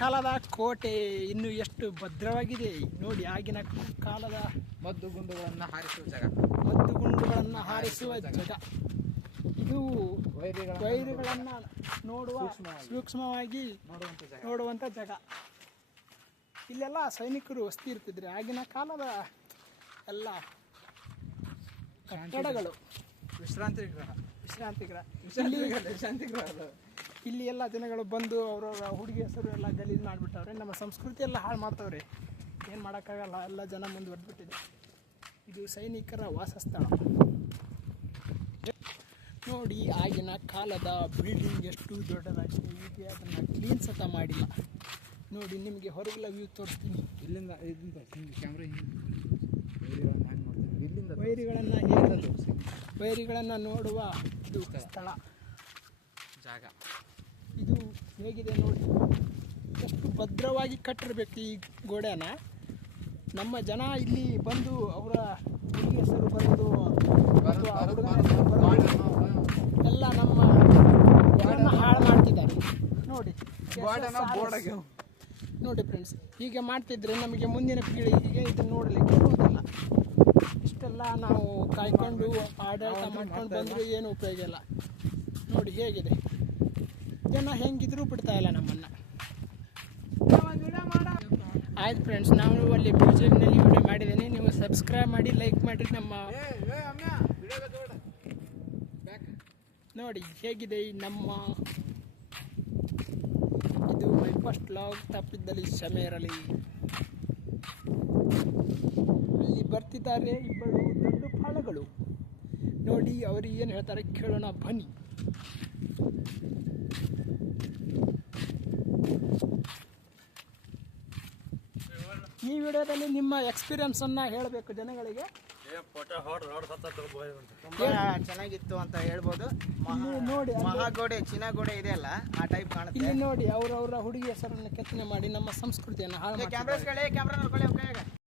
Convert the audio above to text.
ಕಾಲದ ಕೋಟೆ ಇನ್ನು ಎಷ್ಟು ಭದ್ರವಾಗಿದೆ ನೋಡಿ. ಆಗಿನ ಕಾಲದ ಮದ್ದುಗುಂಡುಗಳನ್ನು ಹಾರಿಸುವ ಜಾಗ, ಮದ್ದುಗುಂಡುಗಳನ್ನು ಹಾರಿಸುವ ಜಾಗ ಇದು. ವೈರಿಗಳನ್ನು ನೋಡುವ ಸೂಕ್ಷ್ಮವಾಗಿ ನೋಡುವಂಥ ಜಾಗ. ಇಲ್ಲೆಲ್ಲ ಸೈನಿಕರು ವಸತಿ ಇರ್ತಿದ್ರು. ಆಗಿನ ಕಾಲದ ಎಲ್ಲ ಕಟ್ಟಡಗಳು, ವಿಶ್ರಾಂತಿ ಗೃಹ. ಇಲ್ಲಿ ಎಲ್ಲ ಜನಗಳು ಬಂದು ಅವರವರ ಹುಡುಗಿ ಹೆಸರು ಎಲ್ಲ ಗಲೀಜು ಮಾಡಿಬಿಟ್ಟವ್ರೆ. ನಮ್ಮ ಸಂಸ್ಕೃತಿ ಎಲ್ಲ ಹಾಳು ಮಾಡ್ತವ್ರೆ. ಏನು ಮಾಡೋಕ್ಕಾಗಲ್ಲ, ಎಲ್ಲ ಜನ ಮುಂದುವರೆದ್ಬಿಟ್ಟಿದೆ. ಇದು ಸೈನಿಕರ ವಾಸಸ್ಥಳ ನೋಡಿ. ಆಗಿನ ಕಾಲದ ಬಿಲ್ಡಿಂಗ್ ಎಷ್ಟು ದೊಡ್ಡದಾಗಿದೆ. ಈಗ ಅದನ್ನು ಕ್ಲೀನ್ ಸತ ಮಾಡಿಲ್ಲ ನೋಡಿ. ನಿಮಗೆ ಹೊರಗೆಲ್ಲ ವ್ಯೂ ತೋರಿಸ್ತೀನಿ. ಇಲ್ಲಿಂದ ಕ್ಯಾಮ್ರಾ ವೈರಿಗಳನ್ನು ನೋಡುವ ಇದು ಸ್ಥಳ ಜಾಗ. ಇದು ಹೇಗಿದೆ ನೋಡಿ. ಎಷ್ಟು ಭದ್ರವಾಗಿ ಕಟ್ಟಿರ್ಬೇಕು ಈ ಗೋಡೆನ. ನಮ್ಮ ಜನ ಇಲ್ಲಿ ಬಂದು ಅವರ ಹುಡುಗಿ ಹೆಸರು ಬರೆದು ಎಲ್ಲ ನಮ್ಮ ಹಾಳು ಮಾಡ್ತಿದ್ದಾರೆ ನೋಡಿ. ನೋಡಿ ಫ್ರೆಂಡ್ಸ್, ಹೀಗೆ ಮಾಡ್ತಿದ್ರೆ ನಮಗೆ ಮುಂದಿನ ಪೀಳಿಗೆಗೆ ಇದನ್ನು ನೋಡಲಿಕ್ಕೆ ಬರುವುದಿಲ್ಲ. ಇಷ್ಟೆಲ್ಲ ನಾವು ಕಾಯ್ಕೊಂಡು ಆಡಳಿತ ಮಾಡ್ಕೊಂಡು ಬಂದರೂ ಏನು ಉಪಯೋಗ ಇಲ್ಲ ನೋಡಿ. ಹೇಗಿದೆ ಜನ ಹೆಂಗಿದ್ರು ಬಿಡ್ತಾ ಇಲ್ಲ ನಮ್ಮನ್ನು. ಆಯ್ತು ಫ್ರೆಂಡ್ಸ್, ನಾವು ಅಲ್ಲಿ ಮ್ಯೂಸಿಯಮ್ನಲ್ಲಿ ವಿಡಿಯೋ ಮಾಡಿದ್ದೀನಿ. ನೀವು ಸಬ್ಸ್ಕ್ರೈಬ್ ಮಾಡಿ, ಲೈಕ್ ಮಾಡಿ. ನಮ್ಮ ನೋಡಿ ಹೇಗಿದೆ ನಮ್ಮ ಇದು ಮೈ ಫಸ್ಟ್ ಲಾಗ್. ತಪ್ಪಿದ್ದಲ್ಲಿ ಕ್ಷಮೆ ಇರಲಿ. ಇಲ್ಲಿ ಬರ್ತಿದ್ದಾರೆ ಇಬ್ಬರು ದೊಡ್ಡ ಫಾಳಗಳು ನೋಡಿ. ಅವರು ಏನು ಹೇಳ್ತಾರೆ ಕೇಳೋಣ ಬನ್ನಿ. ಈ ವಿಡಿಯೋದಲ್ಲಿ ನಿಮ್ಮ ಎಕ್ಸ್ಪೀರಿಯನ್ಸನ್ನು ಹೇಳಬೇಕು ಜನಗಳಿಗೆ. ತುಂಬಾ ಚೆನ್ನಾಗಿತ್ತು ಅಂತ ಹೇಳ್ಬೋದು. ನೋಡಿ ಮಹಾಗೋಡೆ, ಚಿನ್ನಗೋಡೆ ಇದೆ ಅಲ್ಲ, ಆ ಟೈಪ್ ಕಾಣುತ್ತೆ. ಇಲ್ಲಿ ನೋಡಿ ಅವರವರ ಹುಡುಗಿ ಹೆಸರನ್ನು ಕೆತ್ತನೆ ಮಾಡಿ ನಮ್ಮ ಸಂಸ್ಕೃತಿಯನ್ನು ಹಾಳು ಮಾಡ್ತಾರೆ. ಕ್ಯಾಮ್ರಾ ನೋಡ್ಕೊಳ್ಳಿ.